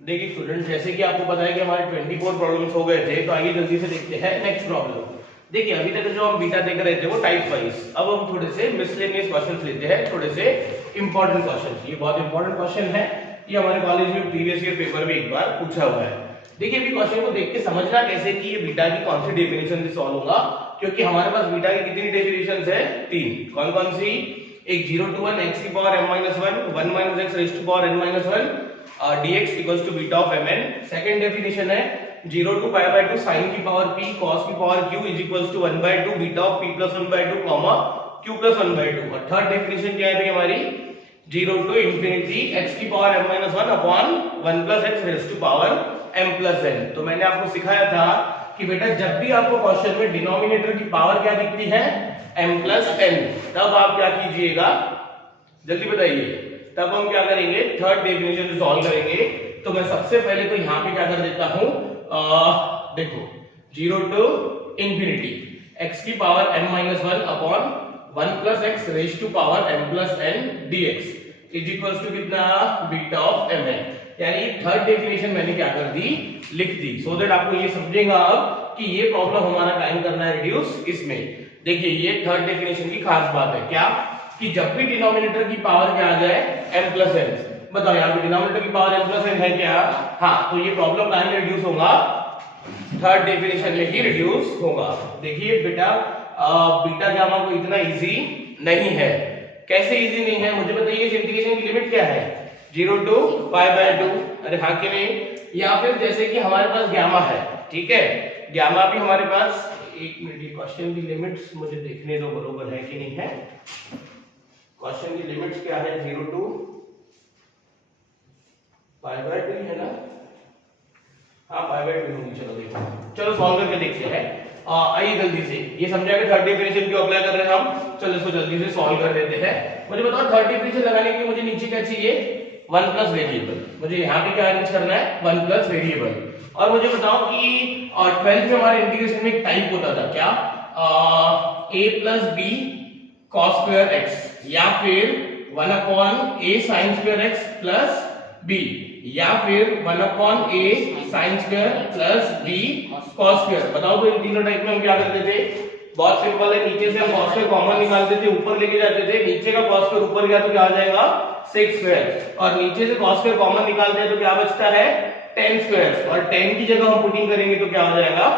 देखिए स्टूडेंट, जैसे कि आपको पता है कि हमारे 24 प्रॉब्लम्स हो गए थे, तो आइए जल्दी से देखते हैं नेक्स्ट प्रॉब्लम। देखिए अभी तक जो हम बीटा देख रहे थे वो टाइप वाइज, अब हम थोड़े से मिसलेनियस क्वेश्चंस लेते हैं, थोड़े से इंपॉर्टेंट क्वेश्चंस। ये बहुत इंपॉर्टेंट क्वेश्चन है, ये हमारे कॉलेज में प्रीवियस ईयर पेपर में एक बार पूछा हुआ है। देखिए अभी क्वेश्चन को देख के समझना कैसे कि ये बीटा की कौन सी डेफिनेशन से सॉल्व होगा, क्योंकि हमारे पास बीटा की कितनी डेफिनेशंस है? 3। कौन कौन सी? एक 0 to 1 x की power m-1 1 minus x raised to power n-1 dx equals to beta of mn। Second definition है 0 to pi by 2 sin की पावर p cos की power q is equals to 1 by 2 beta of p plus 1 by 2 comma q plus 1 by 2। और third definition क्या है भाई हमारी? 0 to infinity x की power m-1 upon 1 plus x raised to power m plus n। तो मैंने आपको सिखाया था कि बेटा जब भी आपको क्वेश्चन में डिनोमिनेटर की पावर क्या दिखती है? m plus n, तब आप क्या कीजिएगा? जल्दी बताइए। तब हम क्या करेंगे? थर्ड डेफिनेशन से सॉल्व करेंगे। तो मैं सबसे पहले तो यहाँ पे क्या कर देता हूँ, देखो 0 to infinity x की power m-1 upon 1 plus x raised to power m plus n dx is equals to कितना? Beta of mn। यानी थर्ड डेफिनेशन मैंने क्या कर दी? लिख दी, सो दैट आपको ये समझेगा अब कि ये प्रॉब्लम हमारा काइंड करना है रिड्यूस इसमें। देखिए ये थर्ड डेफिनेशन की खास बात है क्या, कि जब भी डिनोमिनेटर की पावर क्या आ जाए? m plus n। बताओ यहाँ पे डिनोमिनेटर की पावर m plus n है क्या? हाँ, तो ये प्रॉब्लम कहाँ में रिड्यूस होगा? थर्ड डेफिनेशन में ही रिड्यूस होगा। देखिए बेटा बीटा गामा को इतना इजी नहीं है। कैसे इजी नहीं है मुझे बताइए? इस इंटीग्रेशन की लिमिट क्या है? 0 to pi by 2। अरे हाँ कि नहीं? या फिर जैसे कि हमारे पास गामा है, ठीक है, गामा भी हमारे पास, एक मिनट, ये क्वेश्चन की लिमिट्स मुझे देखने दो बरोबर है कि नहीं है। क्वेश्चन की लिमिट्स क्या है? 0 to pi by 2 है ना? हाँ pi by 2 होगी। चलो देखो, चलो सॉल्व करके देखते हैं। आइए जल्दी से, ये समझा कि थर्ड डेफिनेशन क्यों अप्लाई कर रहे हैं हम। चलो इसको जल्दी से सॉल्व कर देते हैं। मुझे बताओ थर्ड डेफिनेशन लगाने के लिए मुझे नीचे क्या चाहिए? 1 प्लस वेरिएबल। मुझे यहाँ पे क्या अरेंज करना है? 1 प्लस वेरिएबल। और मुझे बताओ कि 12th में हमारे इंटीग्रेशन में एक टाइप होता था क्या? a plus B cos square x, या फिर 1 upon a sin square x plus b, या फिर 1 upon a sin square plus b cos square. बताओ तो इन तीनों टाइप में हम क्या करते थे? बहुत सिंपल है, नीचे से हम cos स्क्वायर कॉमन निकालते थे, ऊपर लेके जाते थे, नीचे का cos स्क्वायर ऊपर गया तो क्या आ जाएगा? sec स्क्वायर, और नीचे से cos स्क्वायर कॉमन निकालते हैं तो क्या बचता है? tan स्क्वायर, और tan की जगह हम पुटिंग करेंगे तो क्या हो जाएगा?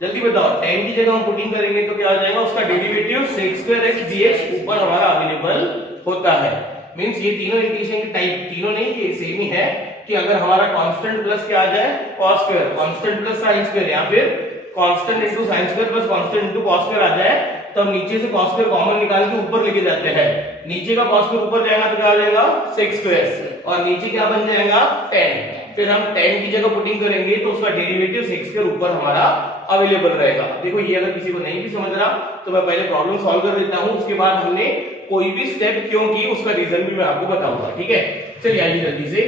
जल्दी बताओ, tan की जगह हम पुटिंग करेंगे तो क्या हो जाएगा? उसका derivative sec square x dx ऊपर हमारा अवेलेबल होता है। मींस ये तीनों इंटीग्रेशन के टाइप, तीनों नहीं, ये सेम ही है कि अगर हमारा कांस्टेंट प्लस क्या आ जाए? cos square, constant plus sin square, या फिर constant into sin square plus constant into cos square आ जाए, तो हम नीचे से cos स्क्वायर कॉमन निकाल के ऊपर लेके जाते हैं। नीचे का cos स्क्वायर ऊपर जाएगा तो क्या हो जाएगा? sec स्क्वायर, और नीचे क्या बन जाएगा? tan। फिर हम tan की जगह पुटिंग करेंगे तो उसका डेरिवेटिव sec स्क्वायर ऊपर हमारा अवेलेबल रहेगा। देखो ये अगर किसी को नहीं भी समझ रहा तो मैं पहले प्रॉब्लम सॉल्व कर देता हूं, उसके बाद हमने कोई भी स्टेप क्यों की उसका रीजन भी मैं आपको बताऊंगा, ठीक है। चलिए आइए जल्दी से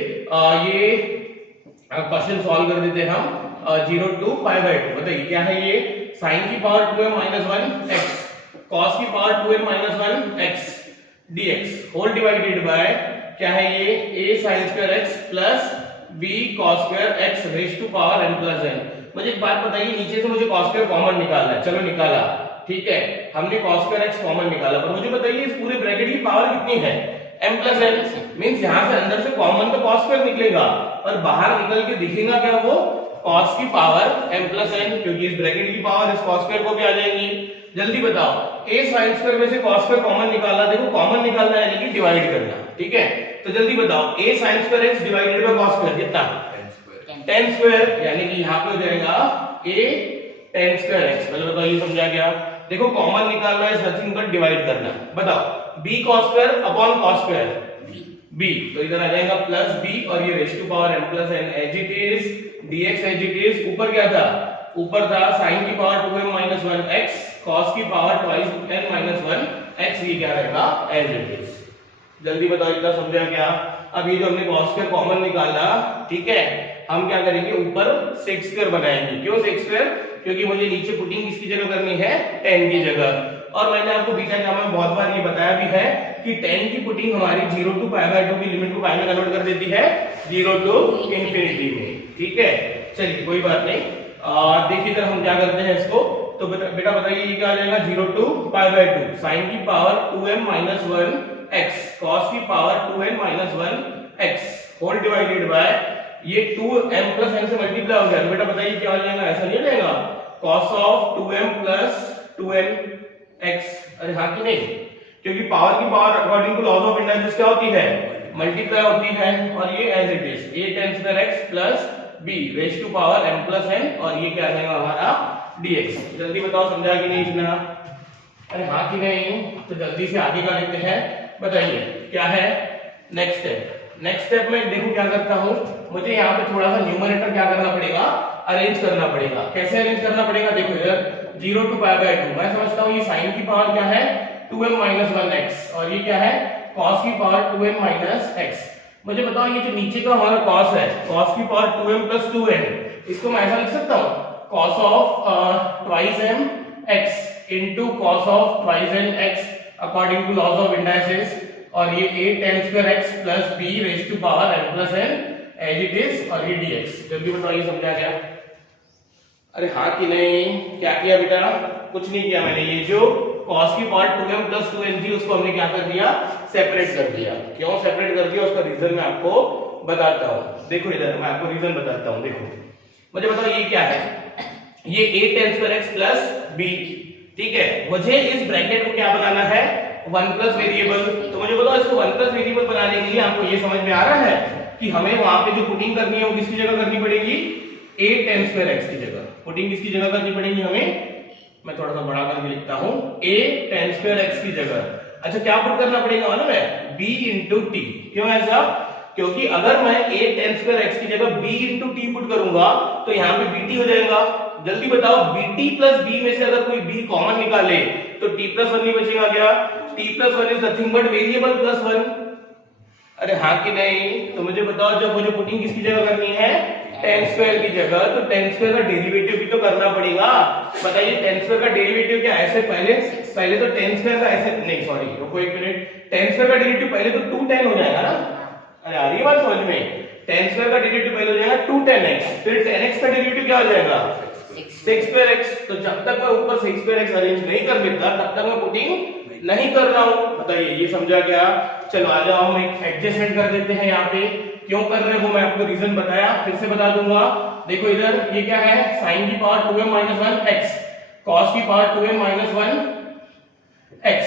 ये क्वेश्चन सॉल्व कर देते हैं हम। 0 to pi by 2, बताइए क्या है ये? sin की power 2m minus 1 x cos की power 2m minus 1 x dx whole divided by क्या है ये? a sin square x plus b cos square x raise to power n plus n। मुझे एक बात बताइए, नीचे से मुझे cos स्क्वायर कॉमन निकालना है, चलो निकाला, ठीक है, हमने cos स्क्वायर x कॉमन निकाला, पर मुझे बताइए इस पूरे ब्रैकेट की पावर कितनी है? m plus n। मींस यहां से अंदर से कॉमन तो cos स्क्वायर निकलेगा, पर बाहर निकल के दिखेगा क्या? वो cos की पावर m प्लस n, क्योंकि इस ब्रैकेट की पावर इस cos स्क्वायर को भी आ जाएगी। जल्दी बताओ, a sin स्क्वायर में से cos स्क्वायर कॉमन निकाला, देखो कॉमन निकालना है यानी कि डिवाइड करना, ठीक है। तो जल्दी बताओ, a sin square x divided by cos square कितना? tan स्क्वायर, यानी कि यहाँ पे हो जाएगा a tan स्क्वायर x। पहले बताओ ये समझा क्या? देखो कॉमन निकालना है, नथिंग बट डिवाइड करना। बताओ b cos square upon cos square b, तो इधर आ जाएगा प्लस b, और ये raise to power m plus n as it is, dx as it is. ऊपर क्या था? ऊपर था sin की power 2m minus 1 x cos की power twice n minus 1 x, ये क्या रहेगा? As it is. जल्दी बताओ इतना समझा क्या? अब ये जो हमने cos स्क्वायर कॉमन निकाला, ठीक है, हम क्या करेंगे? ऊपर sec स्क्वायर बनाएंगे। क्यों sec स्क्वायर? क्योंकि मुझे नीचे पुटिंग किसकी जगह करनी है? tan की जगह। और मैंने आपको बीटा गामा में बहुत बार ये बताया भी है कि tan की पुटिंग हमारी 0 टू पाई बाय 2 की लिमिट को पाई में कन्वर्ट कर देती है 0 टू इंफिनिटी में। ठीक है, चलिए कोई बात नहीं। देखिए इधर हम क्या करते हैं इसको, तो बेटा बताइए ये क्या आ जाएगा 0 टू पाई बाय 2 sin की power 2m minus 1 x cos की power 2n minus 1 x whole divided by ये 2m प्लस n से मल्टीप्लाई हो गया, तो बेटा बताइए क्या हो जाएगा, ऐसा नहीं हो जाएगा cos of 2m plus 2n x। अरे हाँ कि नहीं, क्योंकि पावर की power according to laws of indices क्या होती है, मल्टीप्लाई होती है, और ये as it is a tan square x plus b raise to power m plus n, और ये क्या आ जाएगा हमारा dx। जल्दी बताओ समझा कि नहीं इतना, अरे हाँ कि नहीं, तो जल्दी से आगे का लिखते हैं, बताइए क्या है नेक्स्ट स्टेप। नेक्स्ट स्टेप में देखो क्या करता हूँ, मुझे यहाँ पे थोड़ा सा न्यूमरेटर क्या करना पड़ेगा, अरेंज करना पड़ेगा। कैसे अरेंज करना पड़ेगा, देखो इधर 0 टू पाई बाय 2 मैं समझता हूँ ये sin की पावर क्या है 2m माइनस 1x, और ये क्या है cos की पावर 2m माइनस x। मुझे बताओ ये जो नीचे का हमारा cos है, cos की पावर 2m प्लस 2n, इसको मैं ऐसा लिख सकता हूँ cos of twice m x into cos of twice n x according to laws of indices, और ये a tan square x plus b raised to power n plus n as it is, और ये dx। जल्दी बताओ ये समझा क्या, अरे हाँ कि नहीं, क्या किया बेटा, कुछ नहीं किया मैंने, ये जो cos की पावर 2m plus 2n थी उसको हमने क्या कर दिया, सेपरेट कर दिया। क्यों सेपरेट कर दिया उसका रीजन मैं आपको बताता हूँ। देखो इधर मैं आपको रीजन बताता हूँ, देखो मुझे बताओ ये क्या है, ये a tan square x plus b, ठीक है, मुझे इस ब्रैकेट को क्या बनाना है 1 प्लस वेरिएबल। तो मुझे बताओ इसको 1 प्लस वेरिएबल बनाने के लिए आपको ये समझ में आ रहा है कि हमें वहां पे जो पुटिंग करनी है वो किसकी जगह करनी पड़ेगी, a tan स्क्वायर x की जगह पुटिंग किसकी जगह करनी पड़ेगी हमें, मैं थोड़ा सा बड़ा करके लिखता हूं a tan स्क्वायर x की जगह। अच्छा क्या पुट करना पड़ेगा मालूम है, b into t। क्यों ऐसा, क्योंकि अगर मैं a tan स्क्वायर x की जगह b into t पुट करूंगा तो यहाँ पे bt हो जाएगा। जल्दी बताओ bt प्लस b में से अगर कोई b कॉमन निकाले तो t प्लस 1 नहीं बचेगा क्या, t plus 1 is nothing but variable plus 1। अरे हाँ कि नहीं, तो मुझे बताओ जब मुझे पुटिंग किसकी जगह करनी है tan स्क्वायर की जगह, तो tan स्क्वायर का डेरिवेटिव भी तो करना पड़ेगा। बताइए tan स्क्वायर का डेरिवेटिव क्या, ऐसे पहले तो tan स्क्वायर का ऐसे नहीं, सॉरी रुको एक मिनट, tan स्क्वायर का डेरिवेटिव पहले तो 2 tan हो जाएगा ना, अरे आ रही है बात समझ में, tan स्क्वायर का डेरिवेटिव पहले हो जाएगा 2 tan x, फिर tan x का डेरिवेटिव क्या हो जाएगा 6 square x। तो जब तक मैं ऊपर 6 square x अरेंज नहीं कर देता तब तक मैं पुटिंग नहीं कर रहा हूं। बताइए ये समझा क्या, चलो आ जाओ हम एक एडजस्टमेंट कर देते हैं यहाँ पे, क्यों कर रहे हो मैं आपको रीजन बताया, फिर से बता दूंगा। देखो इधर ये क्या है sin की power 2m minus 1 x cos की power 2m minus 1 x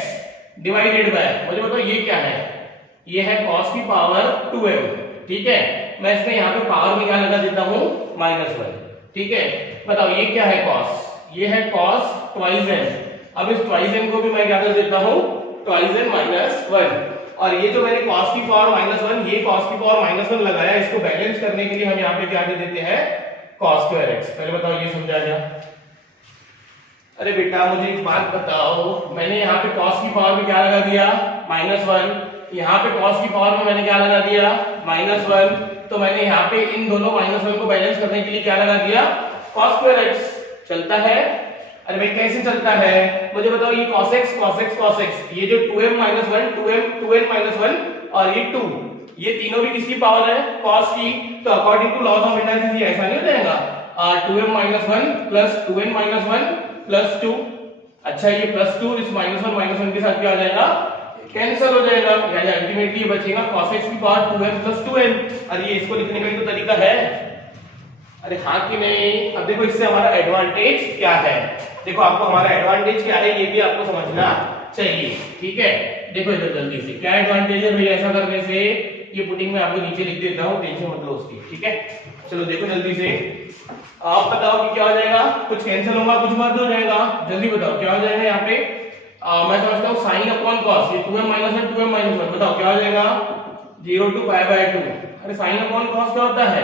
divided by, मुझे बताओ ये क्या है, ये है cos की पावर 2m, ठीक है, मैं इसमें यहाँ पे पावर में क्या लगा देता हूँ -1, ठीक है। बताओ ये क्या है cos, ये है cos ट्वाइस n, अब इस ट्वाइस n को भी मैं क्या कर देता हूँ ट्वाइस n माइनस 1, और ये जो मैंने cos की पावर -1 ये cos की पावर -1 लगाया, इसको बैलेंस करने के लिए हम यहाँ पे क्या दे देते हैं cos स्क्वायर x। पहले बताओ ये समझा क्या, अरे बेटा मुझे एक बात बताओ, मैंने यहाँ पे cos की पावर में क्या लगा दिया -1, यहाँ पे cos की पावर में मैंने क्या लगा दिया -1, तो मैंने यहाँ पे इन दोनों -1 को बैलेंस करने के लिए क्या लगा दिया cos स्क्वायर x। चलता है, अरे भाई कैसे चलता है, मुझे बताओ ये cos x, ये जो 2m माइनस 1 2n माइनस 1 और ये 2, ये तीनों भी किसकी पावर है cos की, तो according to laws of indices ये ऐसा नहीं हो जाएगा 2m minus 1 plus 2n minus 1 plus 2। अच्छा ये प्लस 2 इस -1 के साथ क्या हो जाएगा कैंसिल हो जाएगा, यानी अल्टीमेटली ये बचेगा cos x की पावर 2m प्लस 2n। अरे ये इसको लिखने का ही तो तरीका है, अरे हाँ कि नहीं। अब देखो इससे हमारा एडवांटेज क्या है, देखो आपको हमारा एडवांटेज क्या है ये भी आपको समझना चाहिए, ठीक है। देखो इधर जल्दी से क्या एडवांटेज है भैया ऐसा करने से, ये पुटिंग में आपको नीचे लिख देता हूँ, टेंशन मत लो उसकी, ठीक है। चलो देखो जल्दी से, आप बताओ कि क्या हो जाएगा, कुछ कैंसिल होगा कुछ मत हो जाएगा, जल्दी बताओ क्या हो जाएगा यहाँ पे। मैं समझता हूँ sin अपॉन cos, ये 2m माइनस 1 2m माइनस 1, बताओ क्या हो जाएगा 0 टू पाई बाय 2। अरे sin अपॉन cos क्या होता है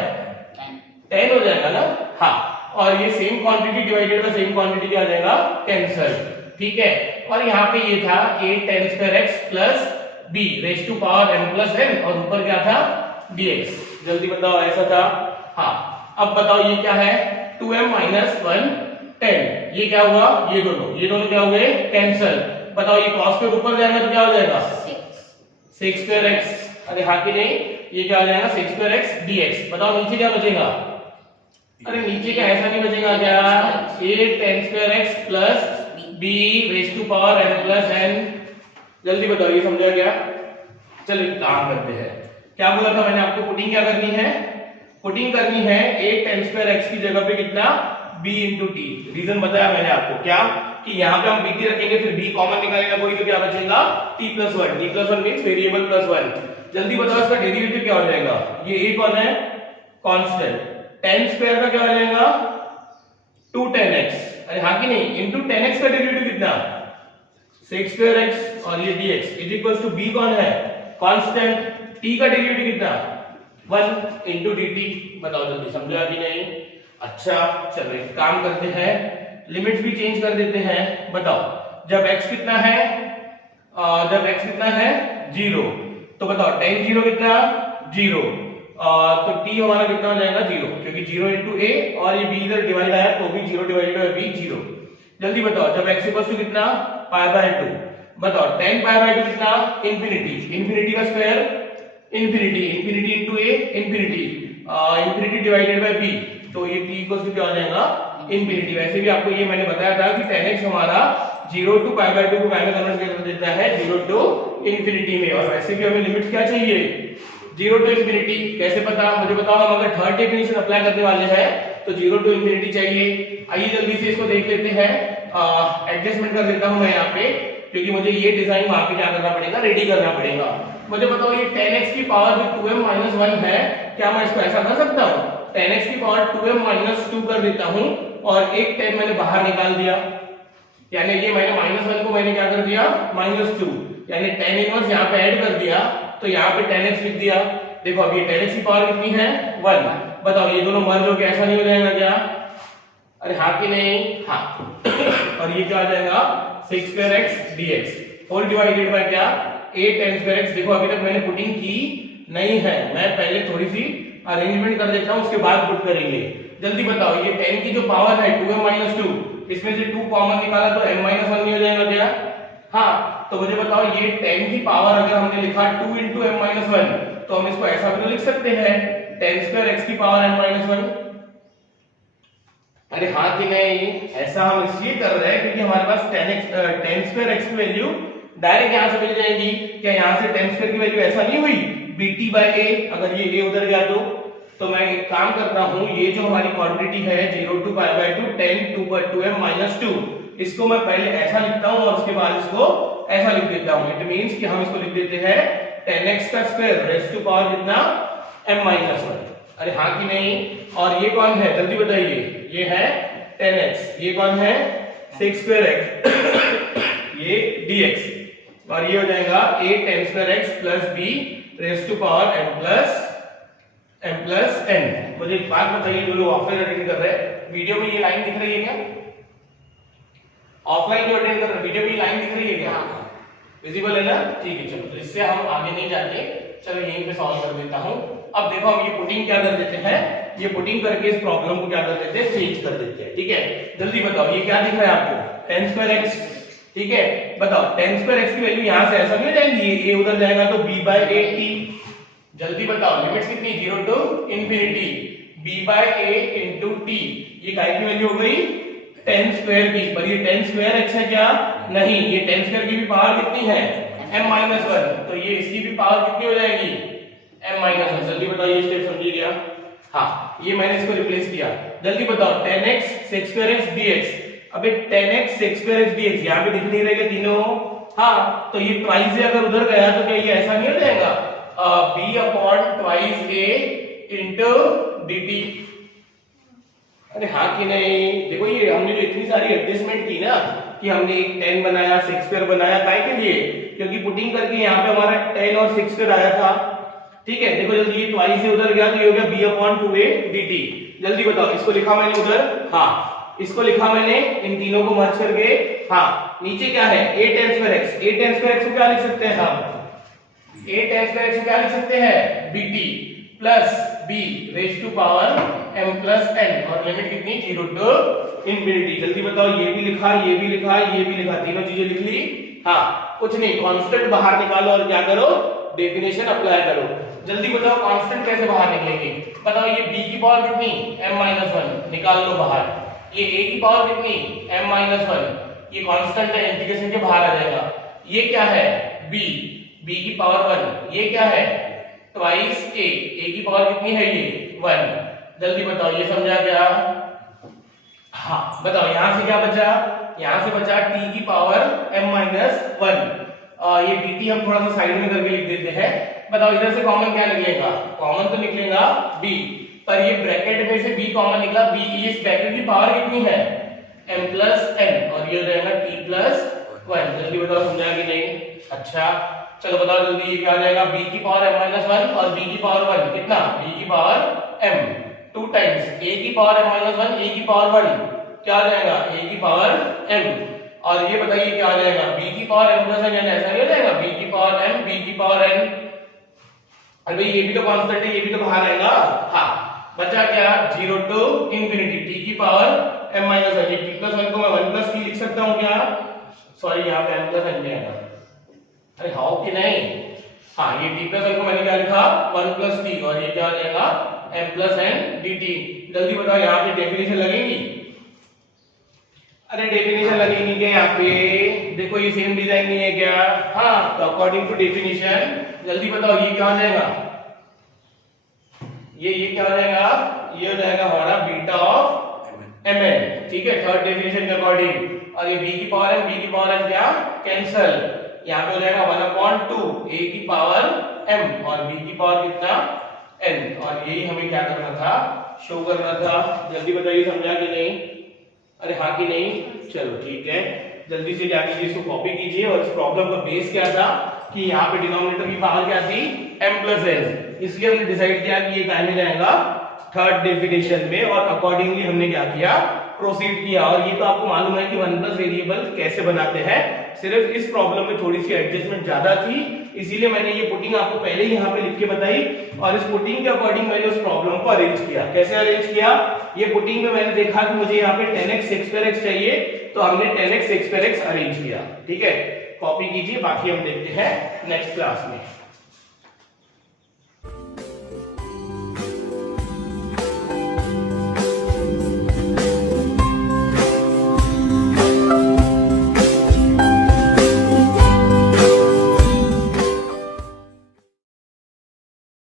10 हो जाएगा ना, हाँ, और ये same quantity divided by same quantity क्या आ जाएगा कैंसिल, ठीक है। और यहाँ पे ये था a tan square x plus b raise to power m plus n, और ऊपर क्या था dx। जल्दी बताओ ऐसा था, हाँ। अब बताओ ये क्या है 2m माइनस 1 10, ये क्या हुआ ये दोनों क्या हुए कैंसिल। बताओ ये cos के ऊपर जाएगा तो क्या हो जाएगा sec square x, अरे हाँ कि नहीं, ये क्या हो जाएगा sec square x dx। बताओ नीचे क्या बचेगा, अरे नीचे क्या ऐसा नहीं बचेगा क्या, a tan square x plus b raised to power n plus n। जल्दी बताओ ये समझा क्या। चलो एक काम करते हैं, क्या बोला था मैंने आपको, पुटिंग क्या करनी है, पुटिंग करनी है a tan square x की जगह पे कितना b into t। रीजन बताया मैंने आपको क्या, कि यहाँ पे हम bt रखेंगे, फिर b कॉमन निकालेगा कोई, तो क्या बचेगा t plus 1। t plus 1 means variable plus 1। जल्दी बताओ इसका डेरिवेटिव क्या हो जाएगा, ये a कौन है, कांस्टेंट, tan स्क्वायर का क्या हो जाएगा 2 tan x, अरे हाँ कि नहीं, इनटू tan x का डेरिवेटिव कितना sec square x और ये dx is equals to b कौन है, कांस्टेंट, t का डेरिवेटिव कितना 1 इनटू dt। बताओ जल्दी समझा कि नहीं। अच्छा चलो एक काम करते हैं, लिमिट्स भी चेंज कर देते हैं। बताओ जब x कितना है, जब x कितना है 0, तो बताओ tan 0 कितना 0, तो t हमारा कितना हो जाएगा 0, क्योंकि 0 into a और ये b इधर डिवाइड आया तो भी 0 डिवाइडेड बाय b 0। जल्दी बताओ जब x इक्वल्स टू कितना पाई बाय 2, बताओ tan पाई बाय 2 कितना इंफिनिटी, इंफिनिटी का square infinity, infinity into a infinity, infinity divided by b, तो ये t इक्वल्स टू क्या हो जाएगा इंफिनिटी। वैसे भी आपको ये मैंने बताया था कि tan x हमारा 0 टू पाई बाय 2 को पाई में कन्वर्ट कर देता है 0 टू इंफिनिटी में, और वैसे भी हमें लिमिट क्या चाहिए 0 टू इंफिनिटी। कैसे पता, मुझे बताओ, हम अगर थर्ड डेफिनेशन अप्लाई करने वाले हैं तो 0 टू इंफिनिटी चाहिए। आइए जल्दी से इसको देख लेते हैं, एडजस्टमेंट कर देता हूं मैं यहाँ पे, क्योंकि मुझे ये डिजाइन वहां पे क्या करना पड़ेगा, रेडी करना पड़ेगा। मुझे बताओ ये tan x की पावर जो 2m 1 है, क्या मैं इसको ऐसा कर सकता हूँ, tan x की पावर 2m 2 कर देता हूँ और एक tan मैंने बाहर निकाल दिया, यानी ये मैंने -1 को मैंने क्या कर दिया -2, यानी tan इनवर्स यहाँ पे ऐड कर दिया, तो यहाँ पे tan x लिख दिया। देखो अब ये tan x की पावर कितनी है 1। बताओ ये दोनों मर्ज होके ऐसा नहीं हो जाएगा क्या, अरे हाँ कि नहीं, हाँ और ये क्या आ जाएगा sec square x dx whole divided by क्या a tan square x। देखो अभी तक मैंने पुटिंग की नहीं है, मैं पहले थोड़ी सी अरेंजमेंट कर देता हूँ, उसके बाद पुट करेंगे। जल्दी बताओ ये tan की जो पावर है 2m 2, इसमें से 2 कॉमन निकाला तो m 1 नहीं हो जाएगा क्या, हाँ। तो मुझे बताओ ये tan की पावर अगर हमने लिखा 2 into m 1, तो हम इसको ऐसा भी तो लिख सकते हैं tan square x की पावर m 1। अरे हाँ कि नहीं, ऐसा हम इसलिए कर रहे हैं क्योंकि हमारे पास tan square x की वैल्यू डायरेक्ट यहां से मिल जाएगी। क्या यहां से tan square की वैल्यू ऐसा नहीं हुई bt by a, अगर ये a उधर गया तो मैं एक काम करता हूं, ये जो हमारी क्वांटिटी है 0 to pi by 2 tan 2m 2, इसको मैं पहले ऐसा लिखता हूं और उसके बाद इसको ऐसा लिख देता हूं। इट मींस कि हम इसको लिख देते हैं tan x का स्क्वायर रेज़ टू पावर कितना m 1। अरे हाँ कि नहीं, और ये कौन है जल्दी बताइए, ये है tan x, ये कौन है sec square x ये dx, और ये हो जाएगा a tan square x plus b raise to power m plus n। मुझे एक बात बताइए, जो लोग ऑफलाइन अटेंड कर रहे हैं, वीडियो में ये लाइन दिख रही है क्या, ऑफलाइन जो अटेंड कर रहे हैं वीडियो में ये लाइन दिख रही है क्या, विजिबल है ना, ठीक है। चलो तो इससे हम आगे नहीं जाते, चलो यहीं पे सॉल्व कर देता हूं। अब देखो हम ये पुटिंग क्या कर देते हैं, ये पुटिंग करके इस प्रॉब्लम को क्या कर देते हैं, चेंज कर देते हैं, ठीक है। जल्दी बताओ ये क्या दिख रहा है आपको tan square x, ठीक है। बताओ tan square x की वैल्यू यहां से ऐसा नहीं हो जाएगी, ये a उधर जाएगा तो b by a t। जल्दी बताओ लिमिट्स कितनी 0 to infinity b by a into t, ये काय की वैल्यू हो गई tan स्क्वायर की, पर ये tan स्क्वायर x है क्या, नहीं, ये tan स्क्वायर की भी पावर कितनी है m 1, तो ये इसकी भी पावर कितनी हो जाएगी m 1। जल्दी बताओ ये स्टेप समझिए क्या, हाँ ये मैंने इसको रिप्लेस किया। जल्दी बताओ tan x sec square x dx, अबे tan x sec square x dx यहाँ पे दिख नहीं रहे तीनों, हाँ तो ये ट्वाइस से अगर उधर गया तो क्या ये ऐसा नहीं हो जाएगा b upon twice a into dt। अरे हाँ कि नहीं, देखो ये हमने जो इतनी सारी एडजस्टमेंट की ना, कि हमने एक tan बनाया sec square बनाया, काय के लिए, क्योंकि पुटिंग करके यहाँ पे हमारा tan और sec square आया था, ठीक है। देखो जल्दी ये ट्वाइस से उधर गया तो ये हो गया b upon 2a dt। जल्दी बताओ इसको लिखा मैंने उधर, हाँ इसको लिखा मैंने इन तीनों को मर्ज करके, हाँ नीचे क्या है a tan square x, a tan square x को क्या लिख सकते हैं हम, a tan square x को क्या लिख सकते हैं bt plus b raise to power m plus n, और लिमिट कितनी 0 टू इंफिनिटी। जल्दी बताओ ये भी लिखा, ये भी लिखा, ये भी लिखा, तीनों चीजें लिख ली, हाँ कुछ नहीं, कांस्टेंट बाहर निकालो और क्या करो डेफिनेशन अप्लाई करो। जल्दी बताओ कांस्टेंट कैसे बाहर निकलेंगे? बताओ ये b की पावर कितनी m-1 निकाल लो बाहर, ये a की पावर कितनी m-1 ये कांस्टेंट है, इंटीग्रेशन के बाहर आ जाएगा। ये क्या है b की पावर 1, ये क्या है ट्वाइस a की पावर कितनी है ये 1। जल्दी बताओ ये समझा क्या? हाँ बताओ यहां से क्या बचा? यहां से बचा t की पावर m-1। ये dt हम थोड़ा सा साइड में करके लिख देते हैं। बताओ इधर से कॉमन क्या निकलेगा? कॉमन तो निकलेगा b, पर ये ब्रैकेट में से b कॉमन निकला। b इस ब्रैकेट की पावर कितनी है m+n और ये हो जाएगा t+1। जल्दी बताओ समझा कि नहीं? अच्छा चलो बताओ जल्दी ये क्या आ जाएगा? b की पावर m-1 और b की पावर 1 कितना? b की पावर m 2 टाइम्स a की पावर m-1 a की पावर 1 क्या आ जाएगा? a की पावर m। और ये बताइए क्या आ जाएगा? b की पावर m+n ऐसा नहीं हो जाएगा? b की पावर m b की पावर n। अरे ये भी तो कांस्टेंट है, ये भी तो बाहर आएगा। हाँ बचा क्या? 0 to इंफिनिटी t की पावर m-1। ये t+1 को मैं 1 t लिख सकता हूँ क्या? सॉरी यहाँ पे m+n नहीं आएगा। अरे हाउ कि नहीं? हाँ ये t+1 को मैंने क्या लिखा 1 t और ये क्या आ जाएगा m+n dt। जल्दी बताओ यहाँ पे डेफिनेशन लगेगी? अरे डेफिनेशन लगेगी क्या यहाँ पे? देखो ये सेम डिजाइन नहीं है क्या? हाँ तो अकॉर्डिंग टू डेफिनेशन जल्दी बताओ ये क्या हो जाएगा? ये क्या हो जाएगा? ये हो जाएगा हमारा बीटा ऑफ mn। ठीक है थर्ड डेफिनेशन के अकॉर्डिंग। और ये b की पावर m b की पावर m क्या कैंसल, यहाँ पे हो जाएगा 1/2 a की पावर m और b की पावर कितना n। और यही हमें क्या करना था? शो करना था। जल्दी बताइए समझा कि नहीं? अरे हाँ कि नहीं? चलो ठीक है जल्दी से क्या कीजिए इसको कॉपी कीजिए। और इस प्रॉब्लम का बेस क्या था कि यहाँ पे डिनोमिनेटर की पावर क्या थी m+n, इसलिए हमने डिसाइड किया कि ये कहाँ में जाएगा थर्ड डेफिनेशन में। और अकॉर्डिंगली हमने क्या किया? प्रोसीड किया। और ये तो आपको मालूम है कि 1+ वेरिएबल कैसे बनाते हैं, सिर्फ इस प्रॉब्लम में थोड़ी सी एडजस्टमेंट ज्यादा थी, इसीलिए मैंने ये पुटिंग आपको पहले ही यहाँ पे लिख के बताई। और इस पुटिंग के अकॉर्डिंग मैंने उस प्रॉब्लम को अरेंज किया। कैसे अरेंज किया? ये पुटिंग में मैंने देखा कि मुझे यहाँ पे 10x sec² x चाहिए, तो हमने 10x sec² x अरेंज किया। ठीक है कॉपी कीजिए, बाकी हम देखते हैं नेक्स्ट क्लास में।